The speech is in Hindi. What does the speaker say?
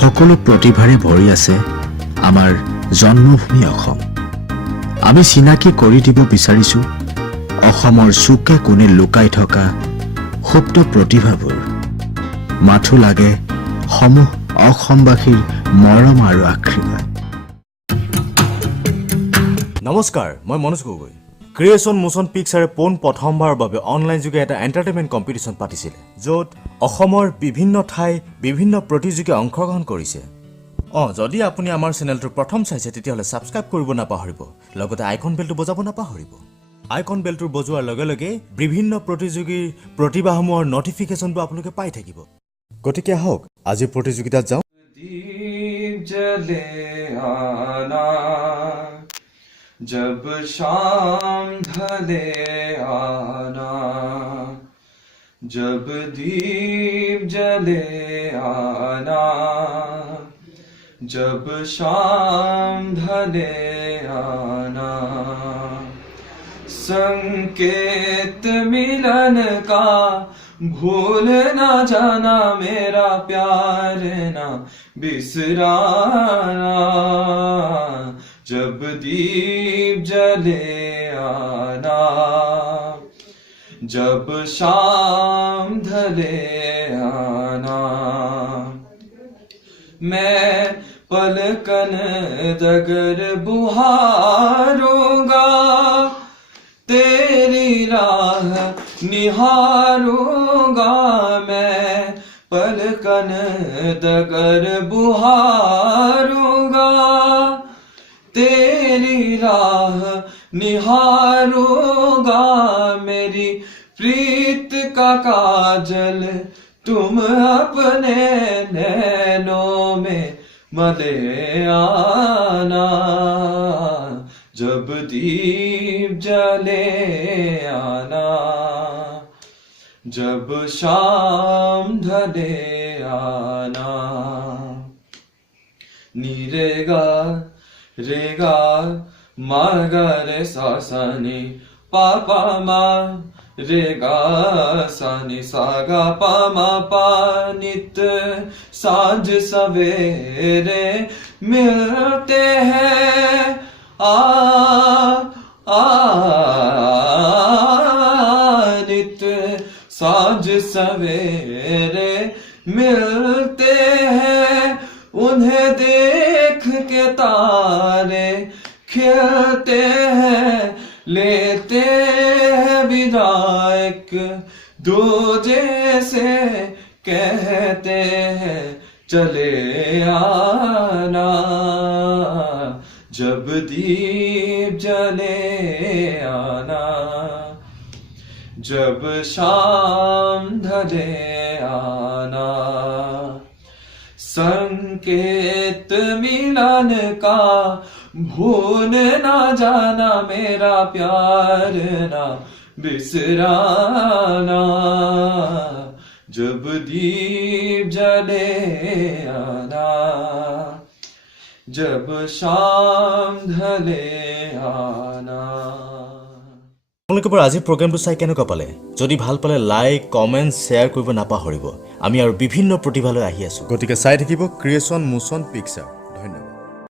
সকলো প্ৰতিভাৰে ভৰি আছে আমাৰ জন্মভূমি অসম। আমি চিনাকি কৰি দিব বিচাৰিছো অসমৰ চুকে কোণে লুকাই থকা সুপ্ত প্ৰতিভাবোৰ। মাথো লাগে সমূহ অসমবাসীৰ মৰম আৰু আশীৰ্বাদ। নমস্কাৰ, মই মনোজ গগৈ। ক্ৰিয়েশ্যন মোশ্যন পিকচাৰে পোন প্ৰথমবাৰৰ বাবে অনলাইন যোগে এটা এণ্টাৰটেইনমেণ্ট কম্পিটিশ্যন পাতিছিলে, য'ত অসমৰ বিভিন্ন ঠাই বিভিন্ন প্ৰতিযোগীয়ে অংশগ্ৰহণ কৰিছে। যদি আপুনি আমাৰ চেনেলটো প্ৰথম চাইছে তেতিয়াহ'লে ছাবস্ক্ৰাইব কৰিব নাপাহৰিব, লগতে আইকন বেলটো বজাব নাপাহৰিব। আইকন বেলটো বজোৱাৰ লগে লগে বিভিন্ন প্ৰতিযোগীৰ প্ৰতিভাসমূহৰ নটিফিকেশ্যনটো আপোনালোকে পাই থাকিব। গতিকে আহক আজি প্ৰতিযোগিতাত যাওঁ। जब शाम ढले आना, जब दीप जले आना, जब शाम ढले आना, संकेत मिलन का भूल ना जाना, मेरा प्यार ना बिसराना, जब दीप जले आना, जब शाम ढले आना, मैं पलकन दगर बुहारूंगा, तेरी राह निहारूंगा, मैं पलकन दगर बुहारूंगा, तेरी राह निहारूंगा, मेरी प्रीत का काजल तुम अपने नैनों में मले आना, जब दीप जले आना, जब शाम ढले आना, नीरेगा रेगा मा गा रे सा सा नी पा पा मा रेगा सा नी सा गा पा मा पा, नित सांझ सवेरे मिलते हैं आ आ नित सांझ सवेरे मिलते हैं, उन्हें देख के तारे खिलते हैं, लेते हैं विदायक दूजे से, कहते हैं चले आना, जब दीप जले आना, जब शाम ढले आना, संकेत मिलन का भूल ना जाना, मेरा प्यार ना बिसराना, जब दीप जले आना, जब शाम ढले आना। আপোনালোকৰ পৰা আজি প্ৰগ্ৰামটো চাই কেনেকুৱা পালে? যদি ভাল পালে লাইক কমেণ্ট শ্বেয়াৰ কৰিব নাপাহৰিব। আমি আৰু বিভিন্ন প্ৰতিভালৈ আহি আছোঁ, গতিকে চাই থাকিব ক্ৰিয়েশ্যন মোশ্যন পিকচাৰ।